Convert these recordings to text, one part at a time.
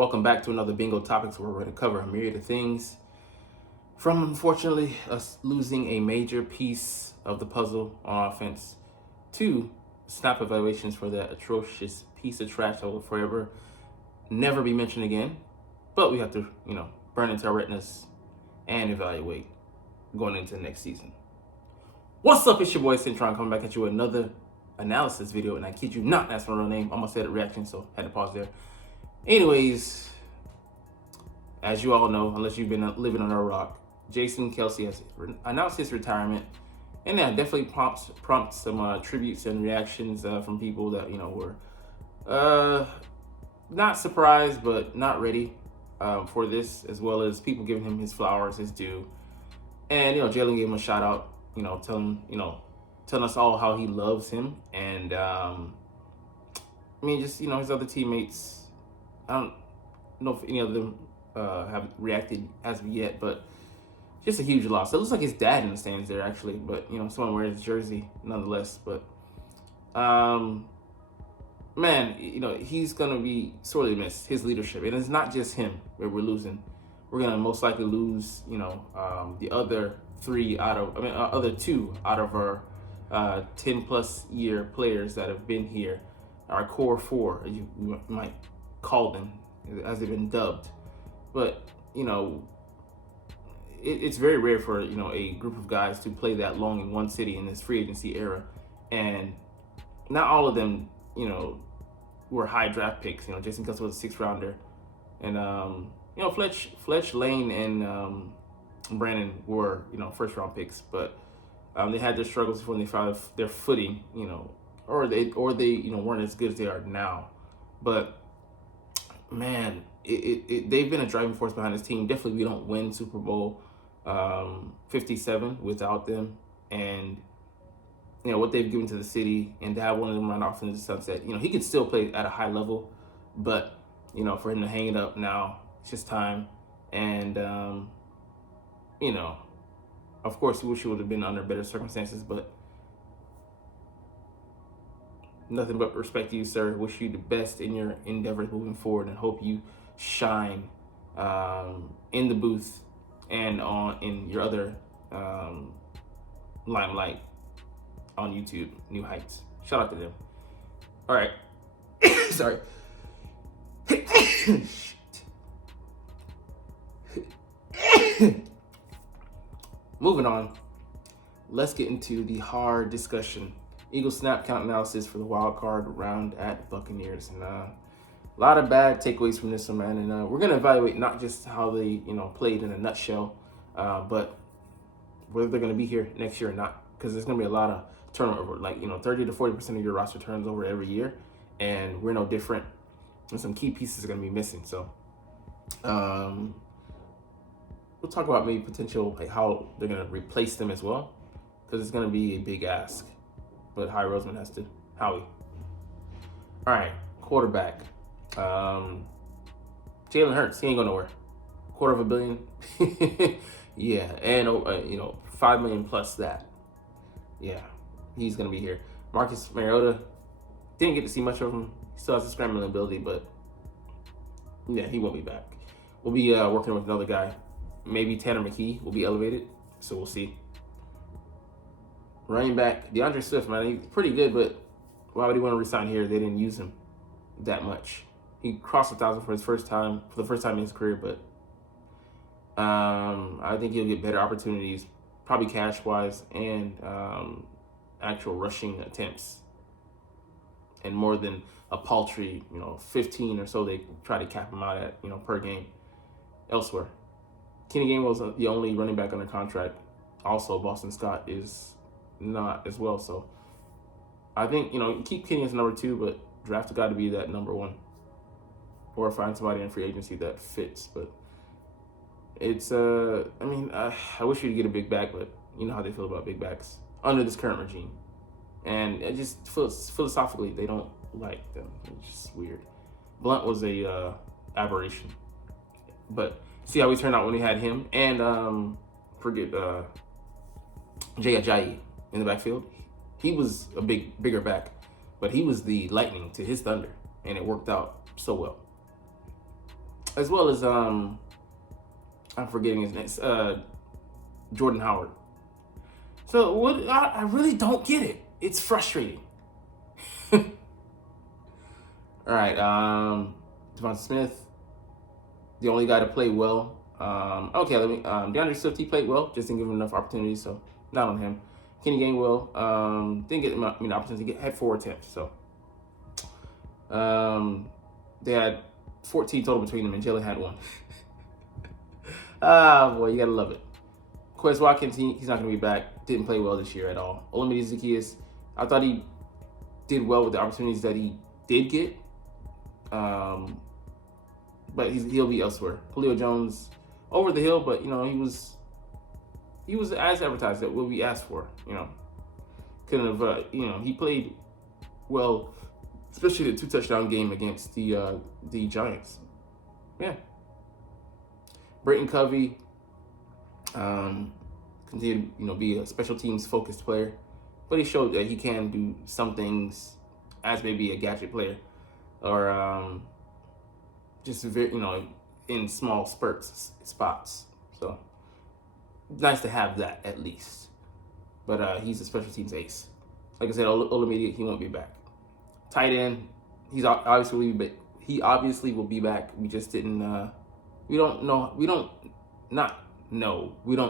Welcome back to another Bingo Topics where we're going to cover a myriad of things. From, unfortunately, us losing a major piece of the puzzle on offense to snap evaluations for that atrocious piece of trash that will forever never be mentioned again. But we have to, burn into our retinas and evaluate going into the next season. What's up? It's your boy Cintron coming back at you with another analysis video. And I kid you not, that's my real name. Almost said a reaction, so had to pause there. Anyways, as you all know, unless you've been living on a rock, Jason Kelce has announced his retirement, and that definitely prompts some tributes and reactions from people that were not surprised but not ready for this, as well as people giving him his flowers, his due. And Jalen gave him a shout out, telling us all how he loves him, and just his other teammates. I don't know if any of them have reacted as of yet, but just a huge loss. It looks like his dad in the stands there, actually, but someone wearing his jersey nonetheless. But man, he's gonna be sorely missed. His leadership, and it's not just him where we're losing. We're gonna most likely lose, the other other two out of our 10+ year players that have been here, our core four, as you might call them, as they've been dubbed. But it's very rare for a group of guys to play that long in one city in this free agency era, and not all of them were high draft picks. Jason Kelce was a 6th rounder, and Fletch, Lane, and Brandon were 1st round picks, but they had their struggles before they found their footing, or they weren't as good as they are now. But man, they've been a driving force behind this team. Definitely, we don't win Super Bowl 57 without them, and what they've given to the city, and to have one of them run off into the sunset. He could still play at a high level, but for him to hang it up now, it's just time. And of course, we wish it would have been under better circumstances, but nothing but respect to you, sir. Wish you the best in your endeavors moving forward, and hope you shine in the booth and in your other limelight on YouTube, new heights. Shout out to them. All right. Sorry. Moving on. Let's get into the hard discussion. Eagles snap count analysis for the wild card round at Buccaneers, and a lot of bad takeaways from this one, man. And we're gonna evaluate not just how they played in a nutshell, but whether they're gonna be here next year or not, because there's gonna be a lot of turnover, like 30 to 40% of your roster turns over every year, and we're no different. And some key pieces are gonna be missing. So we'll talk about maybe potential, like how they're gonna replace them as well, because it's gonna be a big ask. But Howie Roseman has to. Howie. All right, quarterback. Jalen Hurts. He ain't going nowhere. $250 million. Yeah, and $5 million plus that. Yeah, he's gonna be here. Marcus Mariota. Didn't get to see much of him. He still has the scrambling ability, but yeah, he won't be back. We'll be working with another guy. Maybe Tanner McKee will be elevated, so we'll see. Running back, DeAndre Swift, man, he's pretty good, but why would he want to resign here? They didn't use him that much. He crossed 1,000 for the first time in his career, but I think he'll get better opportunities, probably cash-wise, and actual rushing attempts, and more than a paltry, 15 or so they try to cap him out at, per game elsewhere. Kenny Gainwell was the only running back under contract. Also, Boston Scott is not as well. So I think, keep Kenny as number 2, but draft a guy to be that number 1. Or find somebody in free agency that fits. But it's, I wish you'd get a big back, but you know how they feel about big backs under this current regime. And it just philosophically, they don't like them. It's just weird. Blunt was a aberration. But see how he turned out when we had him. And Jay Ajayi in the backfield. He was a bigger back, but he was the lightning to his thunder, and it worked out so well. as well as I'm forgetting his name, Jordan Howard. So what? I really don't get it. It's frustrating. All right, Devonta Smith, the only guy to play well. Okay, let me. DeAndre Swift, he played well, just didn't give him enough opportunities, so not on him. Kenny Gainwell, didn't get opportunity. Had 4 attempts, so they had 14 total between them, and Jalen had 1. Ah, boy, you gotta love it. Quez Watkins, he's not gonna be back. Didn't play well this year at all. Olamide Zaccheaus, I thought he did well with the opportunities that he did get, but he'll be elsewhere. Julio Jones, over the hill, but he was as advertised that what we asked for. Couldn't have. He played well, especially the 2 touchdown game against the Giants. Yeah. Britton Covey, continue to be a special teams focused player, but he showed that he can do some things as maybe a gadget player, or just very in small spots. So nice to have that at least. But he's a special teams ace. Like I said, Olamide, he won't be back. Tight end, he obviously will be back. We just didn't. We don't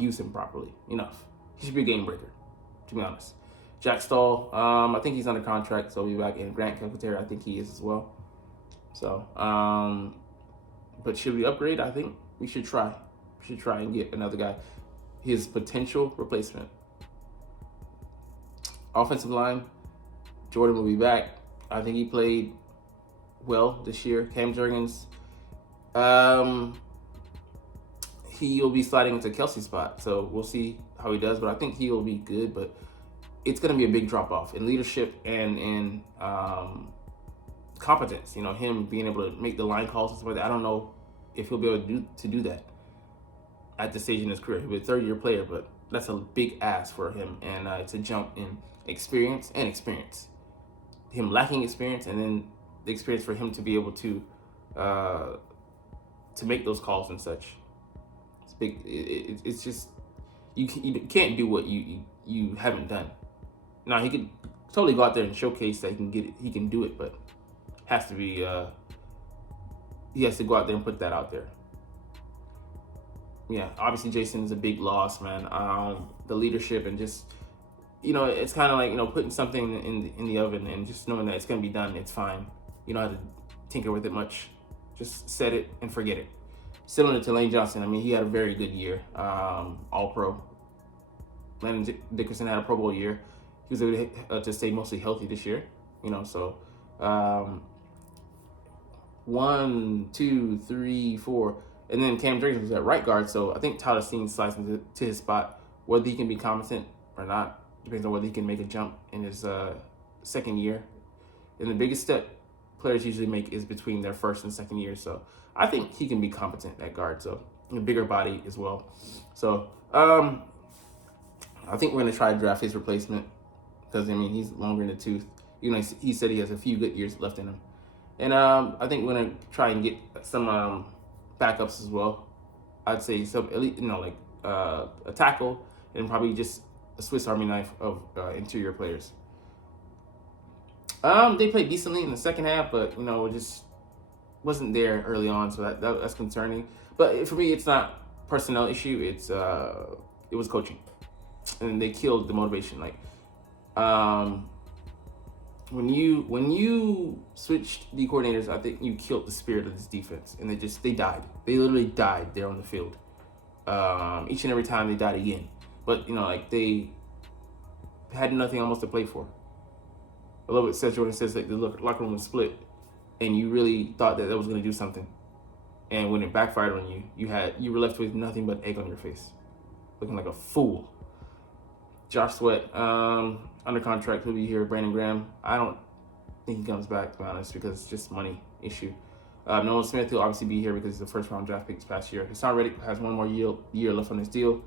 use him properly enough. He should be a game breaker, to be honest. Jack Stahl, I think he's under contract, so he'll be back. And Grant Calcaterra, I think he is as well. So, but should we upgrade? I think we should try. We should try and get another guy, his potential replacement. Offensive line, Jordan will be back. I think he played well this year. Cam Jurgens, he'll be sliding into Kelce's spot, so we'll see how he does. But I think he'll be good. But it's going to be a big drop off in leadership and in competence. Him being able to make the line calls and stuff like that. I don't know if he'll be able to do that at this stage in his career. He'll be a 3rd-year player, but that's a big ask for him, and it's a jump in experience. Him lacking experience, and then the experience for him to be able to make those calls and such. It's big. It's just you can't do what you haven't done. Now he could totally go out there and showcase that he can get it. He can do it, but has to be. He has to go out there and put that out there. Yeah, obviously Jason is a big loss, man. The leadership and just it's kind of like putting something in the oven and just knowing that it's gonna be done. It's fine. You don't have to tinker with it much. Just set it and forget it. Similar to Lane Johnson, I mean, he had a very good year, All-Pro. Landon Dickerson had a Pro Bowl year. He was able to stay mostly healthy this year, so 1, 2, 3, 4, and then Cam Jurgens was at right guard, so I think Tyler Steen slides into his spot. Whether he can be competent or not depends on whether he can make a jump in his 2nd year. And the biggest step players usually make is between their 1st and 2nd year, so I think he can be competent at guard, so a bigger body as well. So I think we're gonna try to draft his replacement because he's longer in the tooth. He said he has a few good years left in him, and I think we're gonna try and get some backups as well. I'd say some at least a tackle and probably just a Swiss Army knife of interior players. They played decently in the second half, but it just wasn't there early on, so that's concerning. But for me, it's not personnel issue. It was coaching, and they killed the motivation. When you switched the coordinators, I think you killed the spirit of this defense, and they died. They literally died there on the field. Each and every time they died again, but they had nothing almost to play for. I love what Seth Jordan says, the locker room was split, and you really thought that was going to do something, and when it backfired on you, you were left with nothing but egg on your face, looking like a fool. Josh Sweat, under contract, he'll be here. Brandon Graham, I don't think he comes back, to be honest, because it's just money issue. Nolan Smith, he'll obviously be here because he's the 1st-round draft pick this past year. Hassan Reddick has 1 more year left on his deal.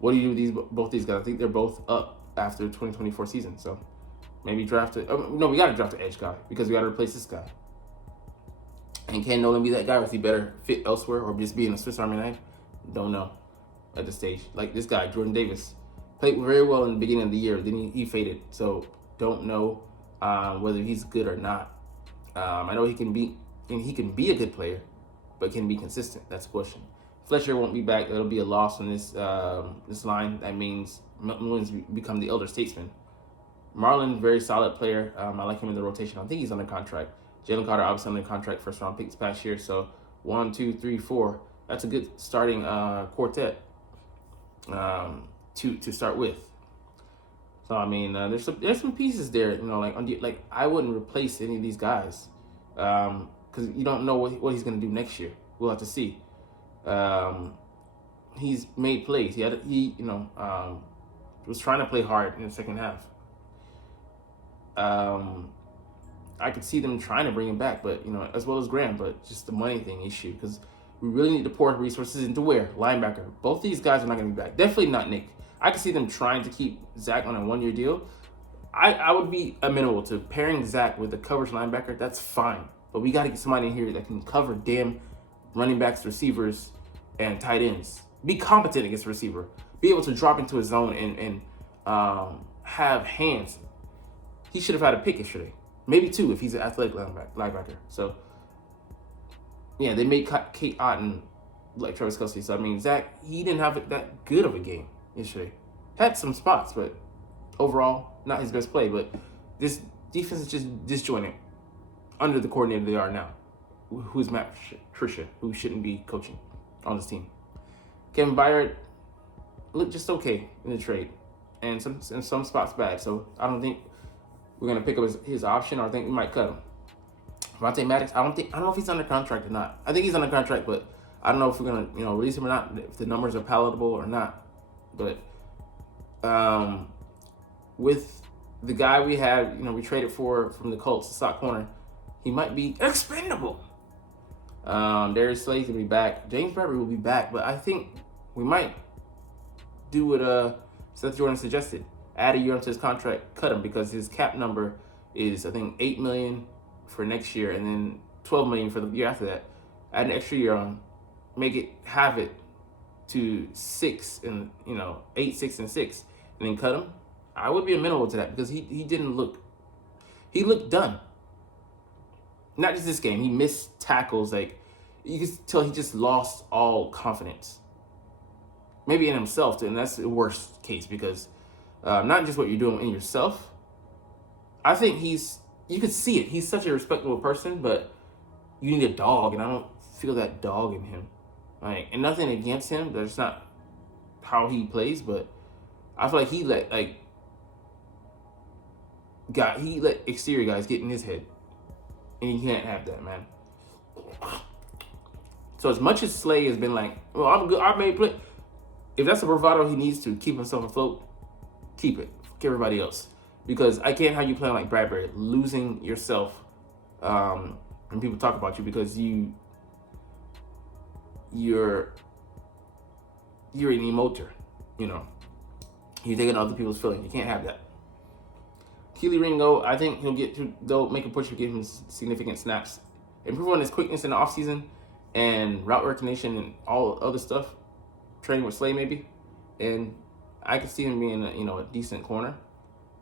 What do you do with both these guys? I think they're both up after the 2024 season, so maybe draft it. No, we got to draft an edge guy because we got to replace this guy. And can Nolan be that guy, or is he better fit elsewhere, or just being a Swiss Army knife? Don't know at this stage. Like this guy, Jordan Davis, played very well in the beginning of the year, then he faded. So don't know whether he's good or not. I know he can be a good player, but can he be consistent? That's the question. Fletcher won't be back. That'll be a loss on this line. That means Mullins become the elder statesman. Marlon, very solid player. I like him in the rotation. I think he's under contract. Jalen Carter, obviously under contract, first round pick this past year. So 1, 2, 3, 4. That's a good starting quartet to start with. So I mean, there's some pieces there. You know, like I wouldn't replace any of these guys because you don't know what he's gonna do next year. We'll have to see. He's made plays. He was trying to play hard in the second half. I could see them trying to bring him back, but as well as Graham, but just the money thing issue because we really need to pour resources into linebacker. Both these guys are not going to be back. Definitely not Nick. I could see them trying to keep Zach on a 1-year deal. I would be amenable to pairing Zach with a coverage linebacker. That's fine, but we got to get somebody in here that can cover damn running backs, receivers, and tight ends. Be competent against the receiver. Be able to drop into a zone and have hands. He should have had a pick yesterday. Maybe 2 if he's an athletic linebacker. So, yeah, they made Kate Otten like Travis Kelce. So, I mean, Zach, he didn't have that good of a game yesterday. Had some spots, but overall, not his best play. But this defense is just disjointed under the coordinator they are now, who's Matt Patricia, who shouldn't be coaching on this team. Kevin Byard looked just okay in the trade, and some spots bad. So, I don't think we're gonna pick up his option, or I think we might cut him. Vontae Maddox, I don't know if he's under contract or not. I think he's under contract, but I don't know if we're gonna release him or not. If the numbers are palatable or not. But with the guy we had, we traded for from the Colts, the slot corner, he might be expendable. Darius Slay's gonna be back. James Bradbury will be back, but I think we might do what Seth Jordan suggested. Add a year onto his contract, cut him, because his cap number is, I think, $8 million for next year and then $12 million for the year after that. Add an extra year on, have it to 6 and 8, 6, and 6, and then cut him. I would be amenable to that because he looked done. Not just this game, he missed tackles. Like you can tell, he just lost all confidence. Maybe in himself, and that's the worst case because. Not just what you're doing in yourself. I think you could see it. He's such a respectable person, but you need a dog, and I don't feel that dog in him. And nothing against him. That's not how he plays, but I feel like he let exterior guys get in his head, and you can't have that, man. So as much as Slay has been like, well, I'm good, I made play. If that's a bravado he needs to keep himself afloat, keep it. Fuck everybody else. Because I can't have you playing like Bradbury, losing yourself when people talk about you because you're an emoter, You're taking other people's feelings. You can't have that. Keely Ringo, I think they'll make a push to give him significant snaps. Improve on his quickness in the offseason and route recognition and all other stuff. Training with Slay maybe. And I could see him being a decent corner.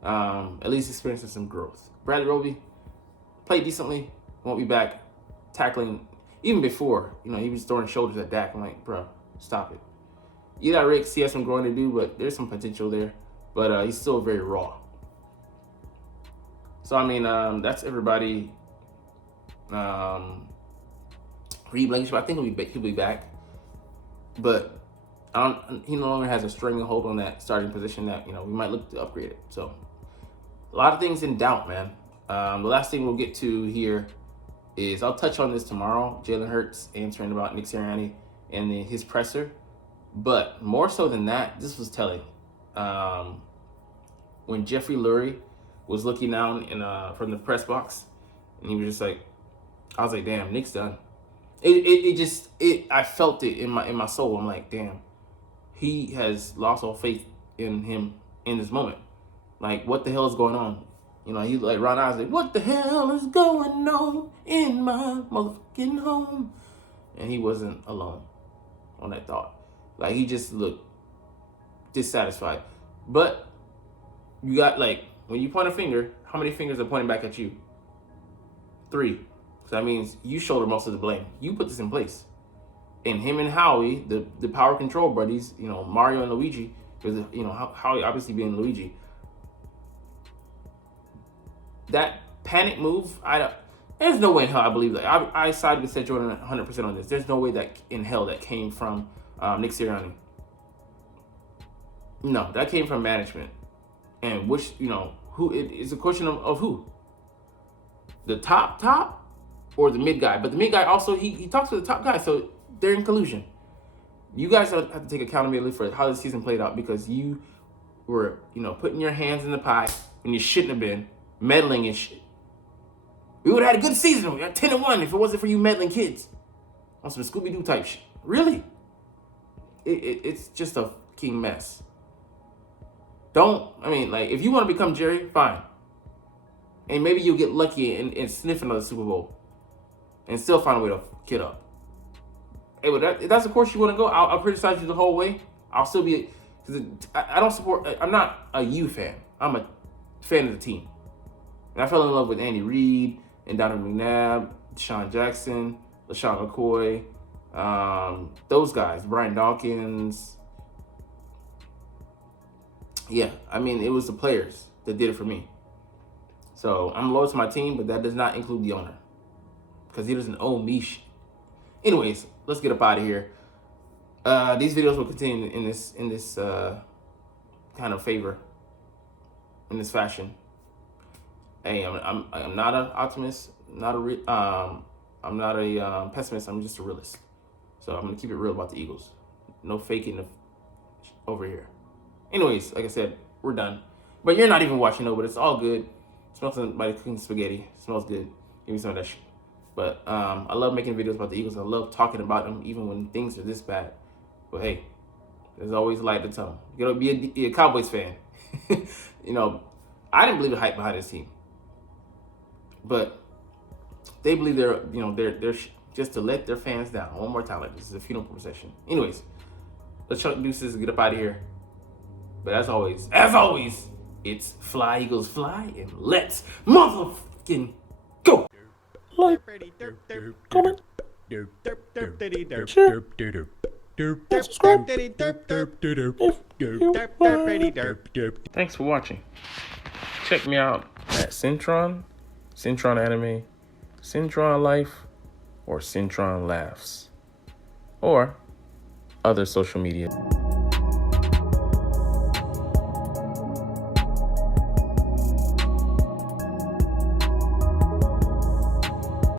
At least experiencing some growth. Bradley Roby played decently. Won't be back tackling. Even before, he was throwing shoulders at Dak. I'm like, bro, stop it. Eli Ricks, he has some growing to do, but there's some potential there. But he's still very raw. So, I mean, that's everybody. Reed Blankenship, I think he'll be back. But he no longer has a string hold on that starting position that, we might look to upgrade it. So, a lot of things in doubt, man. The last thing we'll get to here is, I'll touch on this tomorrow, Jalen Hurts answering about Nick Sirianni and his presser. But more so than that, this was telling. When Jeffrey Lurie was looking down from the press box, and he was just like, I was like, damn, Nick's done. I felt it in my soul. I'm like, damn. He has lost all faith in him in this moment. Like, what the hell is going on? You know, he like Ron Isley, what the hell is going on in my motherfucking home? And he wasn't alone on that thought. Like, he just looked dissatisfied. But you got, like, when you point a finger, how many fingers are pointing back at you? 3. So that means you shoulder most of the blame. You put this in place. And him and Howie, the power control buddies, you know, Mario and Luigi, because, you know, Howie obviously being Luigi, that panic move, there's no way in hell I believe that. I side with Seth Jordan 100% on this. There's no way that in hell that came from Nick Sirianni. No, that came from management. And which, you know, who, it's a question of who? The top or the mid guy? But the mid guy also, he talks to the top guy, so they're in collusion. You guys have to take accountability for how the season played out, because you were, you know, putting your hands in the pie when you shouldn't have been, meddling and shit. We would have had a good season. We got 10-1 if it wasn't for you meddling kids on some Scooby-Doo type shit. Really? It's just a fucking mess. Like, if you want to become Jerry, fine. And maybe you'll get lucky and sniff another Super Bowl and still find a way to get up. Hey, but if that's the course you want to go, I'll criticize you the whole way. I'll still be, because I don't support, I'm not a U fan. I'm a fan of the team. And I fell in love with Andy Reid and Donovan McNabb, Deshaun Jackson, LaShawn McCoy, those guys, Brian Dawkins. Yeah, I mean, it was the players that did it for me. So I'm loyal to my team, but that does not include the owner, because he doesn't owe me shit. Anyways, let's get up out of here. These videos will continue in this kind of favor, in this fashion. Hey, I'm not an optimist, I'm not a pessimist. I'm just a realist. So I'm gonna keep it real about the Eagles. No faking over here. Anyways, like I said, we're done. But you're not even watching, no, but it's all good. Smells like cooking spaghetti. Smells good. Give me some of that shit. But I love making videos about the Eagles. I love talking about them, even when things are this bad. But hey, there's always light at the tunnel. You gotta be a Cowboys fan. You know, I didn't believe the hype behind this team, but they believe they're just to let their fans down one more time. Like, this is a funeral procession. Anyways, let's chuck deuces and get up out of here. But as always, it's fly, Eagles, fly, and let's motherfucking go. Like, comment, share, subscribe if you want. Thanks for watching. Check me out at Cintron Anime, Cintron Life, or Cintron Laughs, or other social media.